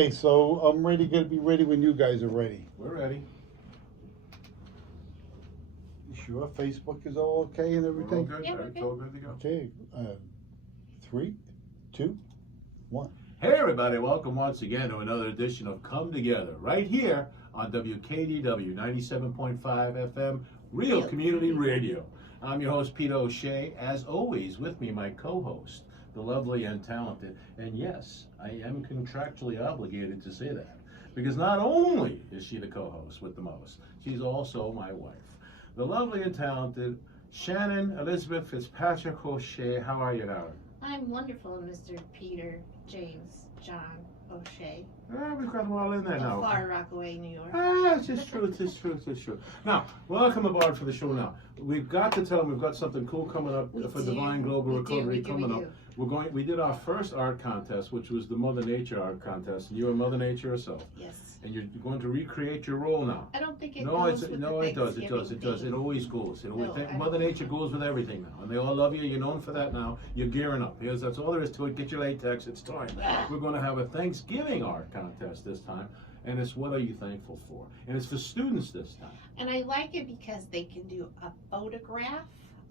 Okay, so I'm ready. Gonna be ready when you guys are ready. We're ready. You sure Facebook is all okay and We're all everything? good. Yeah, we're It's all good to go. Okay, 3, 2, 1. Hey, everybody, welcome once again to another edition of Come Together right here on WKDW 97.5 FM, Real Community Radio. I'm your host, Peter O'Shea. As always, with me, my co host, the lovely and talented, and yes, I am contractually obligated to say that, because not only is she the co host with the most, she's also my wife. The lovely and talented Shannon Elizabeth Fitzpatrick O'Shea. How are you, darling? I'm wonderful, Mr. Peter James John O'Shea We've got them all in there of now. Far Rockaway, New York. It's just true, it's true. Now, welcome aboard for the show now. We've got to tell them we've got something cool coming up We for do. Divine Global Recovery We coming up. do. We did our first art contest, which was the Mother Nature art contest, and you were Mother Nature herself. Yes. And you're going to recreate your role now. I don't think it No, goes it's with no, the it does. Thanksgiving It theme. always goes. It always, No, I don't Mother think Nature so. goes with everything now, and they all love you. You're known for that now. You're gearing up. Because that's all there is to it. Get your latex. It's time. We're going to have a Thanksgiving art contest this time, and it's what are you thankful for? And it's for students this time. And I like it because they can do a photograph,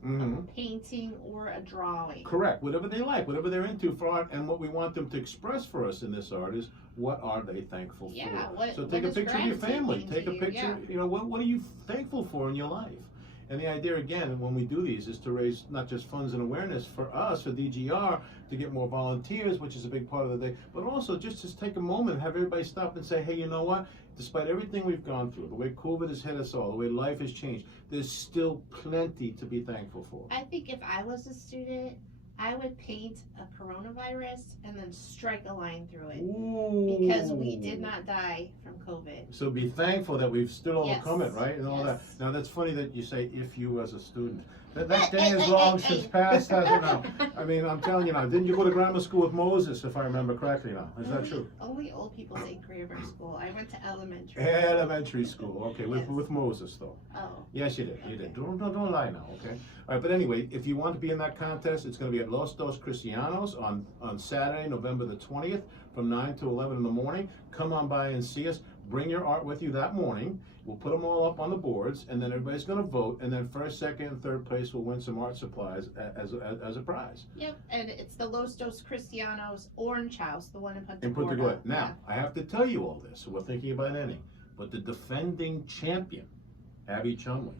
Mm-hmm. a painting, or a drawing. Correct. Whatever they like, whatever they're into for art, and what we want them to express for us in this art is what are they thankful Yeah, for. what- So what take a does picture of your gratitude family. mean Take to a you? picture. Yeah. What are you thankful for in your life? And the idea again, when we do these, is to raise not just funds and awareness for us, for DGR, to get more volunteers, which is a big part of the day, but also just to take a moment and have everybody stop and say, hey, you know what? Despite everything we've gone through, the way COVID has hit us all, the way life has changed, there's still plenty to be thankful for. I think if I was a student, I would paint a coronavirus and then strike a line through it. Ooh. Because we did not die from COVID. So be thankful that we've still Yes. overcome it, right? And all that. Yes. Now that's funny that you say if you as a student. That day Hey, is hey, long hey, since hey. passed, hasn't it now? I mean, I'm telling you now, didn't you go to grammar school with Moses, if I remember correctly now? Is that true? Only old people say grammar school. I went to elementary. Elementary school, okay, Yes. with Moses though. Oh. Yes, you did, you did. Okay. Don't lie now, okay? All right, but anyway, if you want to be in that contest, it's gonna be at Los Dos Cristianos on Saturday, November the 20th, from 9 to 11 in the morning. Come on by and see us. Bring your art with you that morning. We'll put them all up on the boards, and then everybody's gonna vote, and then first, second, and third place will win some art supplies as a prize. Yep, and it's the Los Dos Cristianos Orange House, the one in Punta And put the Gorda. good. Now, I have to tell you all this, so we're thinking about ending, but the defending champion, Abby Chumley,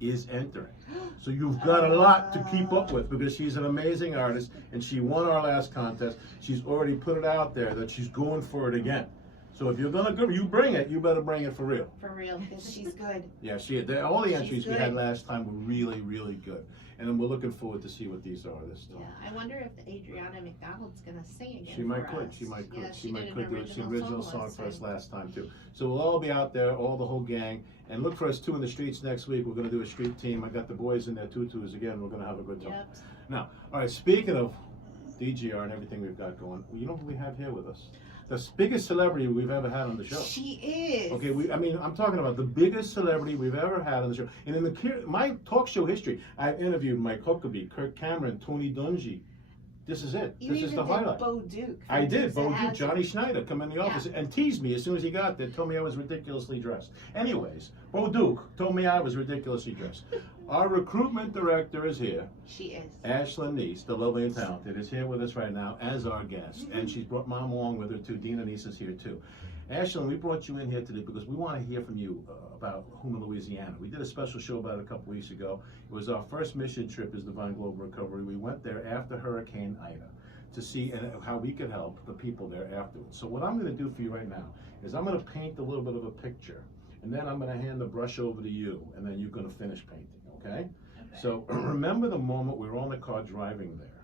is entering. So you've got a lot to keep up with because she's an amazing artist and she won our last contest. She's already put it out there that she's going for it again. So if you're gonna go, you bring it, you better bring it for real. For real, because she's good. Yeah, all the She's entries we had good. last time were really, really good. And then we're looking forward to see what these are this time. Yeah, I wonder if Adriana McDonald's gonna sing again. She might for could, us. she might could, Yeah, she might did could an do it. She original song last for us time. last time too. So we'll all be out there, all the whole gang, and look for us too in the streets next week. We're gonna do a street team. I got the boys in their tutus again. We're gonna have a good time. Yep. Now, all right, speaking of DGR and everything we've got going, you know who we have here with us? The biggest celebrity we've ever had on the show. She is. Okay, I'm talking about the biggest celebrity we've ever had on the show. And in my talk show history, I've interviewed Mike Huckabee, Kirk Cameron, Tony Dungy. This is it. You This is even the did highlight. Bo Duke. I did. Dukes Bo of Duke, Hazzard. Johnny Schneider come in the office Yeah. and teased me as soon as he got there. Told me I was ridiculously dressed. Anyways, Bo Duke told me I was ridiculously dressed. Our recruitment director is here. She is. Ashlyn Neice, the lovely and talented, is here with us right now as our guest. And she's brought Mom along with her too. Dina Neice is here too. Ashlyn, we brought you in here today because we want to hear from you about Houma, Louisiana. We did a special show about it a couple weeks ago. It was our first mission trip as Divine Global Recovery. We went there after Hurricane Ida to see how we could help the people there afterwards. So what I'm going to do for you right now is I'm going to paint a little bit of a picture, and then I'm going to hand the brush over to you, and then you're going to finish painting, okay? So remember the moment we were on the car driving there,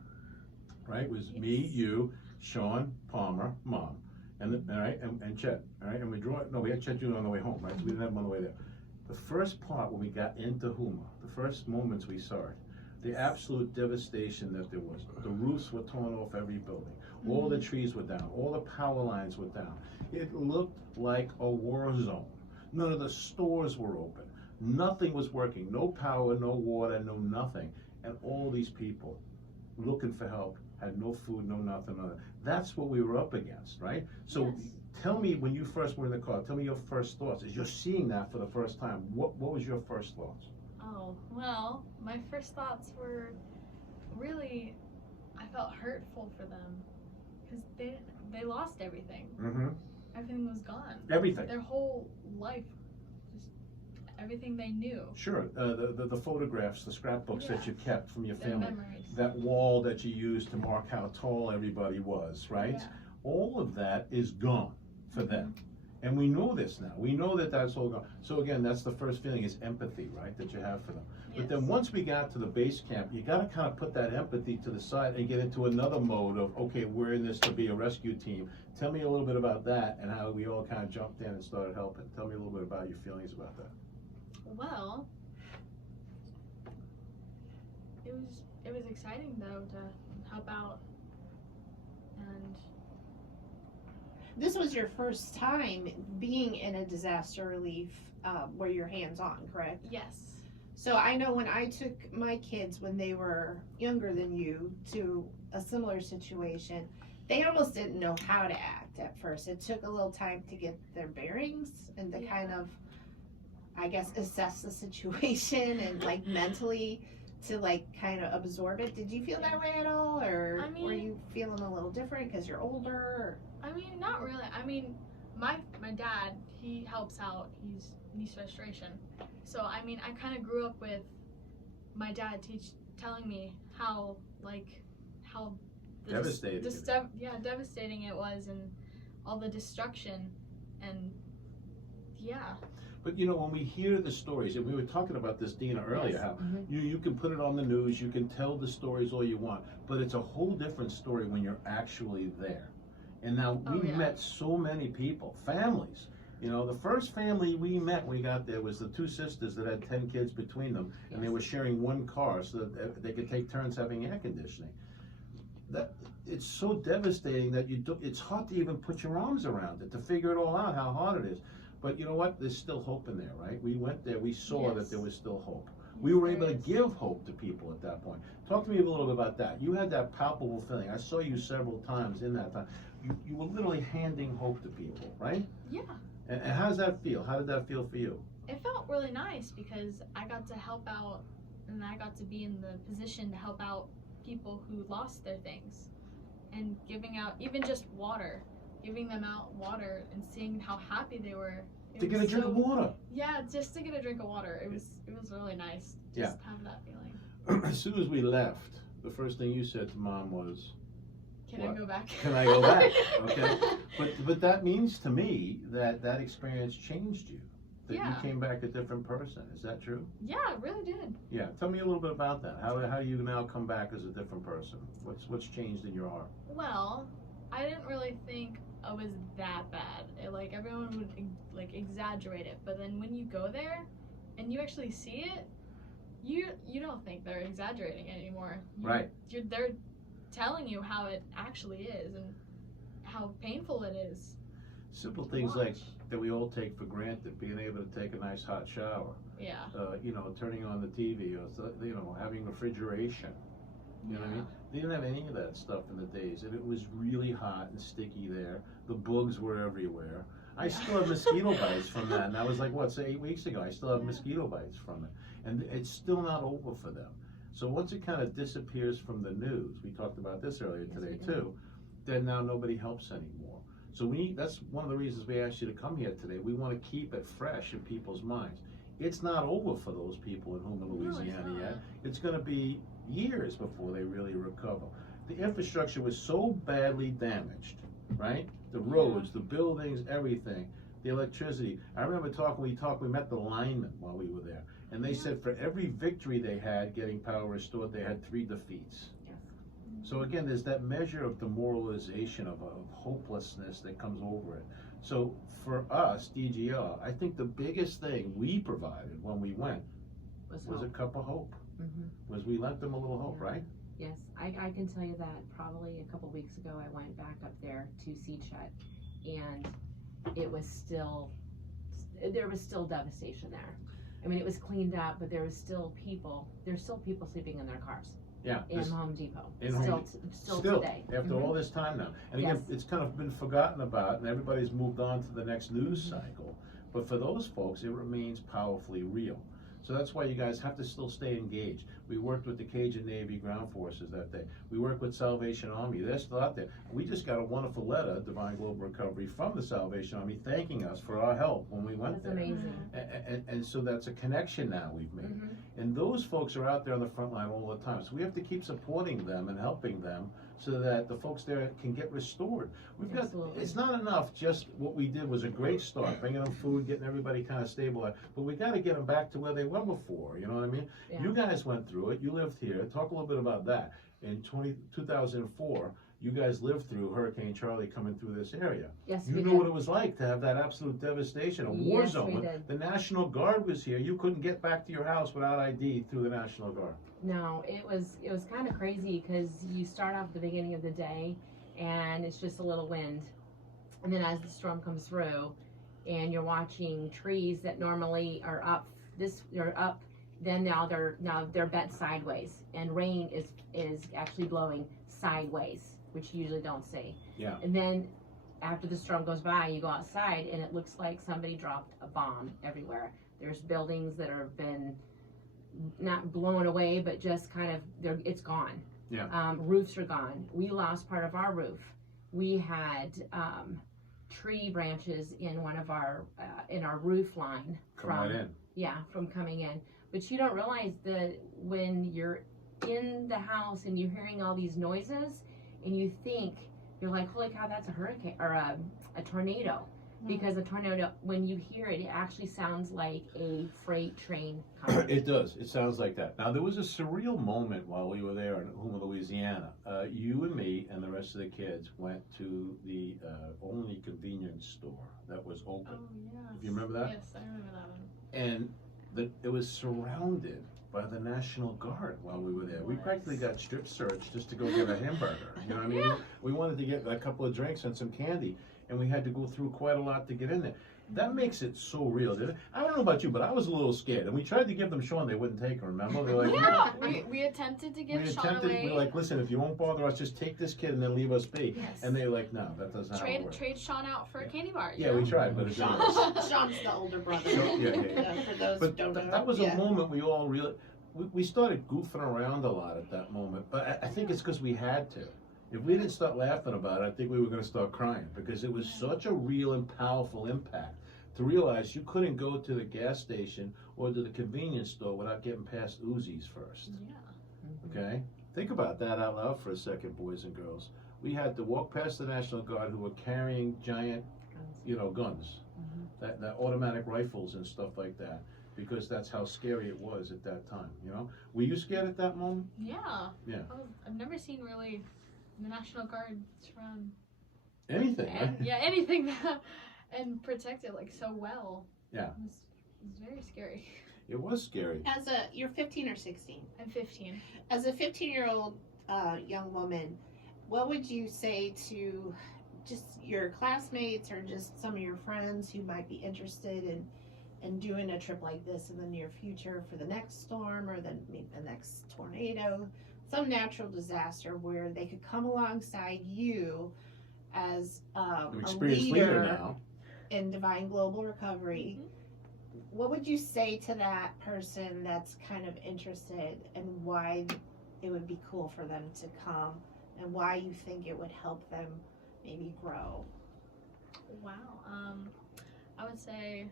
right? It was me, you, Sean, Palmer, Mom, and Chet, all right? And we had Chet Jr. on the way home, right? So we didn't have him on the way there. The first part when we got into Houma, the first moments we saw it, the absolute devastation that there was. The roofs were torn off every building. All the trees were down. All the power lines were down. It looked like a war zone. None of the stores were open. Nothing was working. No power, no water, no nothing. And all these people looking for help had no food, no nothing. That's what we were up against, right? So Yes. Tell me, when you first were in the car, tell me your first thoughts. As you're seeing that for the first time, what was your first thoughts? Oh, well, my first thoughts were really, I felt hurtful for them because they lost everything. Mm-hmm. Everything was gone. Everything. Their whole life, just everything they knew. Sure. The photographs, the scrapbooks that Yeah. you kept from your Their family, memories. that wall that you used to mark how tall everybody was, right? Yeah. All of that is gone for them. And we know this now. We know that that's all gone. So again, that's the first feeling, is empathy, right, that you have for them. But then Yes. once we got to the base camp, you got to kind of put that empathy to the side and get into another mode of, okay, we're in this to be a rescue team. Tell me a little bit about that and how we all kind of jumped in and started helping. Tell me a little bit about your feelings about that. Well, it was exciting though to help out, and This was your first time being in a disaster relief where you're hands-on, correct? yes. So I know when I took my kids when they were younger than you to a similar situation, they almost didn't know how to act at first. It took a little time to get their bearings and to kind of, I guess, assess the situation and like mentally to like kind of absorb it. Did you feel that way at all, or I mean- were you feeling a little different because you're older? Or? I mean, not really. I mean, my dad, he helps out. He's Neice Restoration. So, I mean, I kind of grew up with my dad telling me how the Devastating it is. devastating it was, and all the destruction, and yeah. But you know, when we hear the stories, and we were talking about this, Dina, earlier, Yes. how Mhm. you can put it on the news, you can tell the stories all you want, but it's a whole different story when you're actually there. And now we Oh, yeah. met so many people, families. You know, the first family we met when we got there was the two sisters that had 10 kids between them, and they were sharing one car so that they could take turns having air conditioning. That it's so devastating that it's hard to even put your arms around it, to figure it all out, how hard it is. But you know what? There's still hope in there, right? We went there, we saw that Yes. there was still hope. We were Yes, able to there is. give hope to people at that point. Talk to me a little bit about that. You had that palpable feeling. I saw you several times in that time. You were literally handing hope to people, right? Yeah. And how does that feel? How did that feel for you? It felt really nice because I got to help out, and I got to be in the position to help out people who lost their things, and giving out even just water, giving them out water and seeing how happy they were. It To get a was drink of water. Yeah, just to get a drink of water. It was really nice. Just have that feeling. As soon as we left, the first thing you said to Mom was, Can What? I go back? "Can I go back?" Okay. But that means to me that experience changed you. That you Yeah. came back a different person. Is that true? Yeah, it really did. Yeah. Tell me a little bit about that. How you now come back as a different person? What's changed in your heart? Well, I didn't really think it was that bad. Like everyone would exaggerate it, but then when you go there and you actually see it, you don't think they're exaggerating it anymore. Right. They're telling you how it actually is and how painful it is. Simple things like watch. that we all take for granted, being able to take a nice hot shower, Yeah. you know, turning on the TV, or you know, having refrigeration. You know what I mean? They didn't have any of that stuff in the days, and it was really hot and sticky there. The bugs were everywhere. I still have mosquito bites from that, and that was like, what, say 8 weeks ago. I still have mosquito bites from it, and it's still not over for them. So once it kind of disappears from the news, we talked about this earlier today too, then now nobody helps anymore. So that's one of the reasons we asked you to come here today. We want to keep it fresh in people's minds. It's not over for those people in Houma, Louisiana yet. It's going to be years before they really recover. The infrastructure was so badly damaged, right? The roads, the buildings, everything, the electricity. I remember we met the linemen while we were there, and they said for every victory they had getting power restored, they had 3 defeats. So again, there's that measure of demoralization, of hopelessness that comes over it. So for us, DGR, I think the biggest thing we provided when we went was a cup of hope. Was we lent them a little hope, right? Yes, I can tell you that probably a couple weeks ago I went back up there to see Chet, and there was still devastation there. I mean, it was cleaned up, but there's still people sleeping in their cars. Yeah. in this- Home Depot. in still, Home still Still, today. after Mhm. all this time now. And again, Yes. it's kind of been forgotten about and everybody's moved on to the next news cycle. But for those folks, it remains powerfully real. So that's why you guys have to still stay engaged. We worked with the Cajun Navy Ground Forces that day. We worked with Salvation Army. They're still out there. We just got a wonderful letter, Divine Global Recovery, from the Salvation Army thanking us for our help when we went That's there. amazing. And so that's a connection now we've made. Mhm. And those folks are out there on the front line all the time. So we have to keep supporting them and helping them so that the folks there can get restored. Absolutely. It's not enough just what we did was a great start, bringing them food, getting everybody kind of stabilized, but we got to get them back to where they were before, you know what I mean? Yeah. You guys went through it, you lived here. Talk a little bit about that. In 2004, you guys lived through Hurricane Charlie coming through this area. Yes, You we knew did. what it was like to have that absolute devastation, a war Yes, zone. we When did. the National Guard was here, you couldn't get back to your house without ID through the National Guard. No, it was kind of crazy because you start off at the beginning of the day and it's just a little wind, and then as the storm comes through, and you're watching trees that normally are up, then now they're bent sideways, and rain is actually blowing sideways, which you usually don't see. Yeah. And then after the storm goes by, you go outside and it looks like somebody dropped a bomb everywhere. There's buildings that have been not blown away, but just kind of it's gone. Yeah. Roofs are gone. We lost part of our roof. We had tree branches in one of our in our roof line Come right in. from coming in. But you don't realize that when you're in the house and you're hearing all these noises, and you're like, holy cow, that's a hurricane or a tornado. Because a tornado, when you hear it, it actually sounds like a freight train coming. It does. It sounds like that. Now, there was a surreal moment while we were there in Houma, Louisiana. You and me and the rest of the kids went to the only convenience store that was open. Oh, yes. You remember that? Yes, I remember that one. And it was surrounded by the National Guard while we were there. We practically got strip searched just to go get a hamburger. You know what I mean? We wanted to get a couple of drinks and some candy, and we had to go through quite a lot to get in there. That makes it so real, didn't it? I don't know about you, but I was a little scared. And we tried to give them Sean, they wouldn't take her, remember? They were like, Yeah, we attempted to give Sean we away. were like, listen, if you won't bother us, just take this kid and then leave us be. Yes. And they were like, no, that doesn't how it works. Trade Sean out for a candy bar. Yeah, we tried, but it didn't work. Sean's the older brother. Yeah. For those who But don't know. that was Yeah. a moment we all really, we started goofing around a lot at that moment, but I think it's because we had to. If we didn't start laughing about it, I think we were going to start crying because it was such a real and powerful impact to realize you couldn't go to the gas station or to the convenience store without getting past Uzis first. Yeah. Okay? Think about that out loud for a second, boys and girls. We had to walk past the National Guard who were carrying giant, guns, that automatic rifles and stuff like that, because that's how scary it was at that time. Were you scared at that moment? Yeah. Yeah. I've never seen really the National Guard surround Anything, right? anything that protect it like so well. Yeah. It was very scary. It was scary. You're 15 or 16. I'm 15. As a 15-year-old young woman, what would you say to just your classmates or just some of your friends who might be interested in doing a trip like this in the near future for the next storm or maybe the next tornado, some natural disaster where they could come alongside you as An a experienced leader leader now. in Divine Global Recovery? What would you say to that person that's kind of interested and why it would be cool for them to come and why you think it would help them maybe grow? Wow. I would say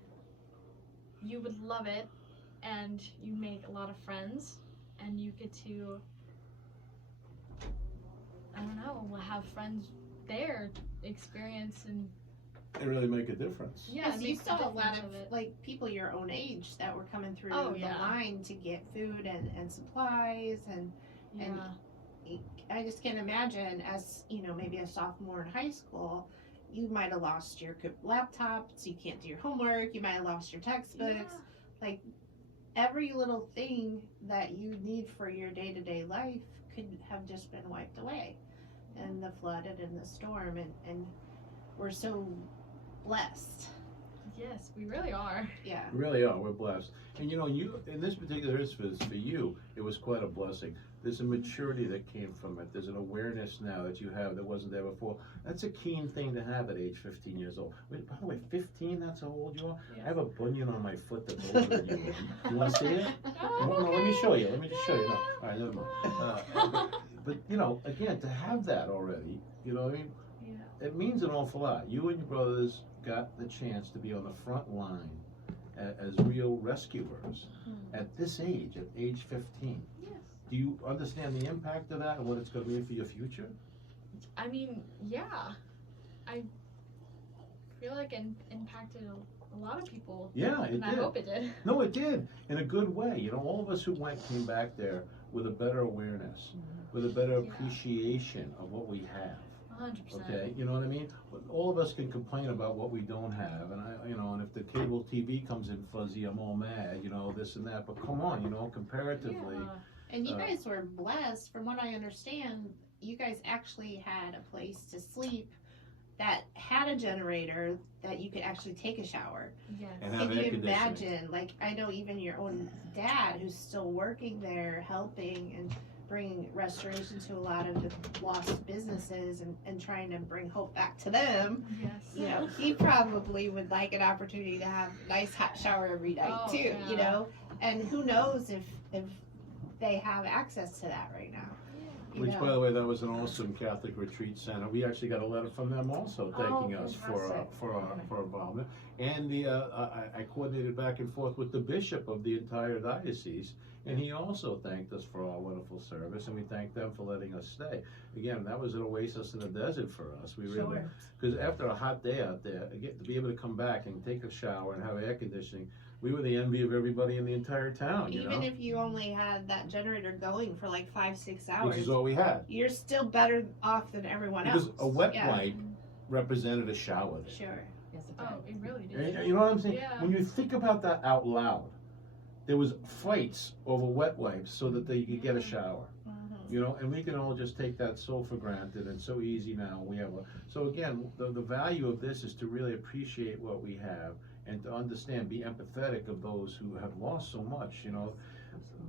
you would love it and you make a lot of friends and you get to, I don't know, have friends there, experience and It really make a difference. yeah. Because it you makes saw a lot difference of it. like people your own age that were coming through Oh, the yeah. line to get food and supplies and Yeah. I just can't imagine as maybe a sophomore in high school, you might have lost your laptop, so you can't do your homework. You might have lost your textbooks. Like every little thing that you need for your day-to-day life could have just been wiped away in the flood and in the storm, and we're so blessed. Yes, we really are. Yeah. We really are. We're blessed. And you in this particular instance for you, it was quite a blessing. There's a maturity that came from it. There's an awareness now that you have that wasn't there before. That's a keen thing to have at age 15 years old. Wait, by the way, 15, that's how old you are? Yeah. I have a bunion on my foot that's older than you. You want to see it? Oh, No, let me okay. show you. Let me just show you. No. All right, never mind. But, you know, again, to have that already, you know what I mean? Yeah. It means an awful lot. You and your brothers got the chance to be on the front line as real rescuers at this age, at age 15. Yes. Do you understand the impact of that and what it's going to mean for your future? I mean, yeah. I feel like it impacted a lot of people. Yeah, it And I did. hope it did. No, it did, in a good way. You know, all of us who went came back there with a better awareness, with a better Yeah. appreciation of what we have. 100%. Okay, you know what I mean? But all of us can complain about what we don't have, and and if the cable TV comes in fuzzy, I'm all mad, you know, this and that. But come on, you know, comparatively, Yeah. And you Uh, guys were blessed, from what I understand, you guys actually had a place to sleep that had a generator that you could actually take a shower. Yes. And have Can air you conditioning. imagine, like, I know even your own dad who's still working there, helping and bringing restoration to a lot of the lost businesses and trying to bring hope back to them. Yes. You know, he probably would like an opportunity to have a nice hot shower every night Oh, too, yeah. you know? And who knows if they have access to that right now. You which, know? by the way, that was an awesome Catholic retreat center. We actually got a letter from them also thanking us fantastic. for our involvement. And I coordinated back and forth with the bishop of the entire diocese, and he also thanked us for our wonderful service, and we thanked them for letting us stay. Again, that was an oasis in the desert for us. We were able, Sure. because after a hot day out there, again, to be able to come back and take a shower and have air conditioning, we were the envy of everybody in the entire town. You Even know, if you only had that generator going for like 5-6 hours, which is all we had. you're still better off than everyone Because else. a wet Yeah. wipe represented a shower there. Sure. Yes, it Oh, did. it really And did. you know what I'm saying? Yeah. When you think about that out loud, there was fights over wet wipes so that they could get a shower. You know, and we can all just take that so for granted and so easy now. So again, the value of this is to really appreciate what we have and to understand, be empathetic of those who have lost so much. You know,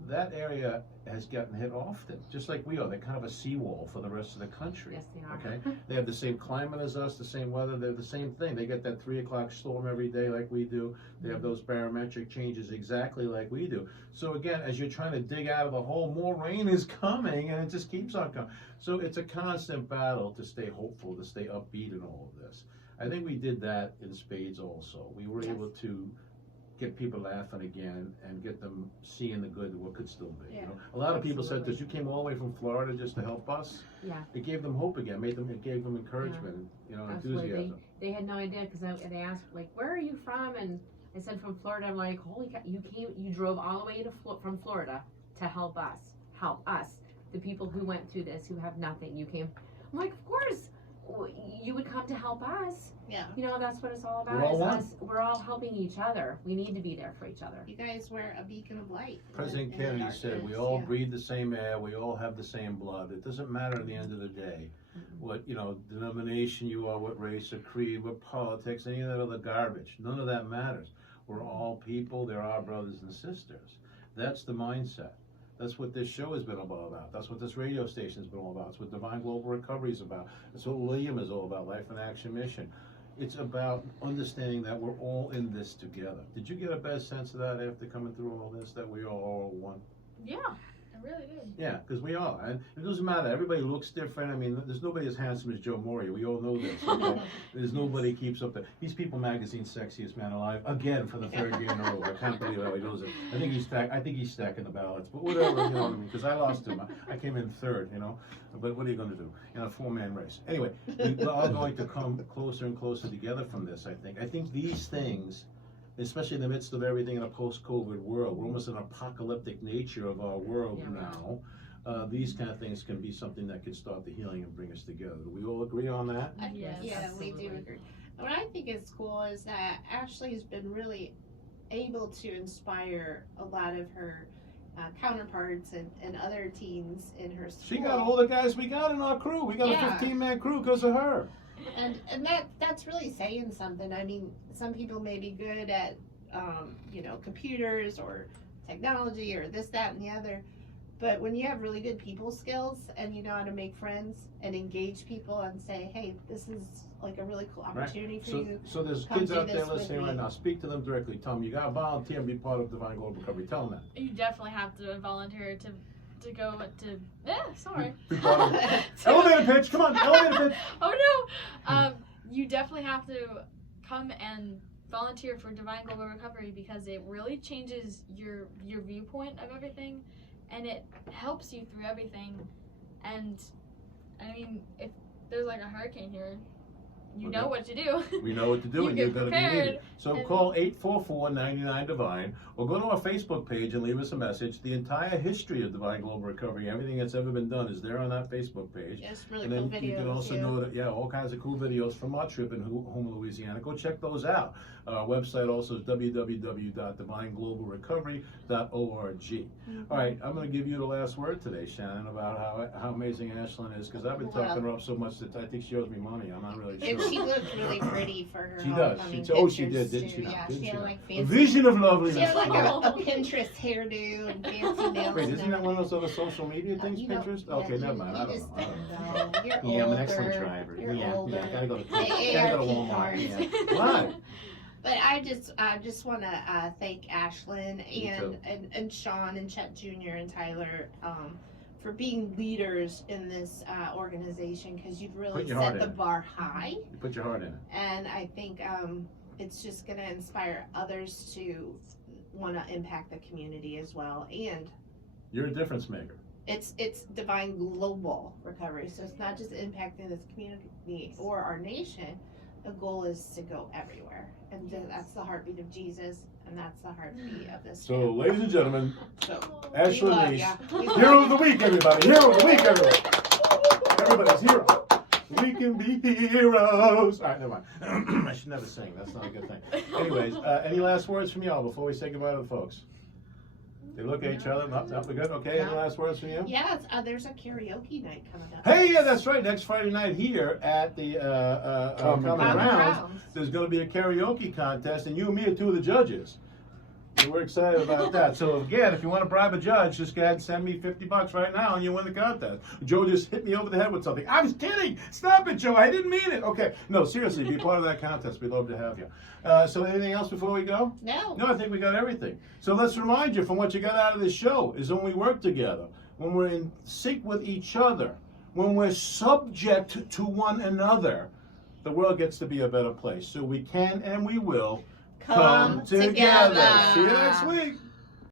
that area has gotten hit often, just like we are. They're kind of a seawall for the rest of the country. Yes, they are. Okay, they have the same climate as us, the same weather. They're the same thing. They get that 3 o'clock storm every day like we do. They have those barometric changes exactly like we do. So again, as you're trying to dig out of the hole, more rain is coming, and it just keeps on coming. So it's a constant battle to stay hopeful, to stay upbeat in all of this. I think we did that in spades also. We were Yes. able to get people laughing again and get them seeing the good of what could still be. You Yeah. know? A lot of people said Absolutely. this, you came all the way from Florida just to help us. Yeah. It gave them hope again, it gave them encouragement, you know, Absolutely. enthusiasm. They had no idea because they asked like, "Where are you from?" And I said, "From Florida." I'm like, "Holy cow! You drove all the way from Florida to help us, the people who went through this, who have nothing. You came." I'm like, "Of course, you would come to help us. Yeah. You know, that's what it's all about. We're all is one. us. We're all helping each other. We need to be there for each other." You guys were a beacon of light. President in the Kennedy said, darkness, we all yeah. breathe the same air, we all have the same blood. It doesn't matter at the end of the day what, denomination you are, what race or creed, what politics, any of that other garbage. None of that matters. We're all people, they're our brothers and sisters. That's the mindset. That's what this show has been all about. That's what this radio station has been all about. It's what Divine Global Recovery is about. That's what William is all about, Life in Action Mission. It's about understanding that we're all in this together. Did you get a better sense of that after coming through all this, that we are all one? Yeah, I really did. Yeah, because we are. And it doesn't matter. Everybody looks different. I mean, there's nobody as handsome as Joe Moria. We all know this. Okay? There's nobody keeps up there. He's People Magazine's sexiest man alive again for the third year in a row. I can't believe how he does it. I think he's stacking the ballots. But whatever, because I lost him. I came in third, But what are you going to do in a 4-man race? Anyway, we're all going to come closer and closer together from this, I think. I think these things, especially in the midst of everything in a post-COVID world, we're almost an apocalyptic nature of our world Yeah. now. These kind of things can be something that could start the healing and bring us together. Do we all agree on that? Yes. Yeah, we do Absolutely. agree. What I think is cool is that Ashley has been really able to inspire a lot of her counterparts and other teens in her school. She got all the guys we got in our crew. We got Yeah. a 15-man crew because of her. And that's really saying something. I mean, some people may be good at computers or technology or this, that, and the other, But when you have really good people skills and you know how to make friends and engage people and say, hey, this is like a really cool opportunity for you. So there's Come kids do out there this with listening me. right now. Speak to them directly. Tell them you got to volunteer and be part of Divine Global Recovery. Tell them that. You definitely have to volunteer to go to. Sorry. Be part of it. Elevator pitch. Come on, elevator pitch. Oh no. You definitely have to come and volunteer for Divine Global Recovery because it really changes your viewpoint of everything, and it helps you through everything. And I mean, if there's like a hurricane here, you know what to do. We know what to do, You and you're get going to be prepared, needed. So and- call 844-99-DIVINE or go to our Facebook page and leave us a message. The entire history of Divine Global Recovery, everything that's ever been done, is there on that Facebook page. Just really And cool then videos. you can also go to, all kinds of cool videos from our trip in Houma, Louisiana. Go check those out. Our website also is www.divineglobalrecovery.org. All right, I'm going to give you the last word today, Shannon, about how amazing Ashlyn is, because I've been talking her up so much that I think she owes me money. I'm not really sure. And she looked really pretty for her She does. homecoming She did, pictures, didn't she? too. Not? Yeah, Didn't she had not? like A fancy. vision of loveliness. She had like a Oh. Pinterest hairdo and fancy nails. Wait, and isn't that one of those other social media things, You know, Pinterest? yeah, Okay, you- never mind. you I don't just know. don't know. You're Yeah, I'm an older. excellent driver. You're Yeah, older. I gotta go to The gotta go to AARP Walmart. cards. Yeah. Why? But I just want to thank Ashlyn too. and Sean and Chet Jr. and Tyler for being leaders in this organization, because you've really Put your heart set the in it. bar high, You put your heart in it. and I think it's just going to inspire others to want to impact the community as well. And You're a difference maker. it's Divine Global Recovery, so it's not just impacting this community or our nation. The goal is to go everywhere, and that's the heartbeat of Jesus, and that's the heartbeat of this. So, ladies and gentlemen, So, Ashlyn we love Neice, ya. We love hero of ya. the week, everybody. Hero of the week, everybody. Everybody's hero. We can be heroes. All right, never mind. I should never sing. That's not a good thing. Anyways, any last words from y'all before we say goodbye to the folks? They look at each other. No, we're good. Okay. Any No. last words from you? Yeah, there's a karaoke night coming up. Hey, yeah, that's right. Next Friday night here at the Common Common Grounds, there's going to be a karaoke contest, and you and me are two of the judges. So we're excited about that. So again, if you want to bribe a judge, just go ahead and send me $50 right now, and you win the contest. Joe just hit me over the head with something. I was kidding. Stop it, Joe. I didn't mean it. Okay. No, seriously, be part of that contest. We'd love to have you. So anything else before we go? No. No, I think we got everything. So let's remind you from what you got out of this show is when we work together, when we're in sync with each other, when we're subject to one another, the world gets to be a better place. So we can and we will Come together. See you next week.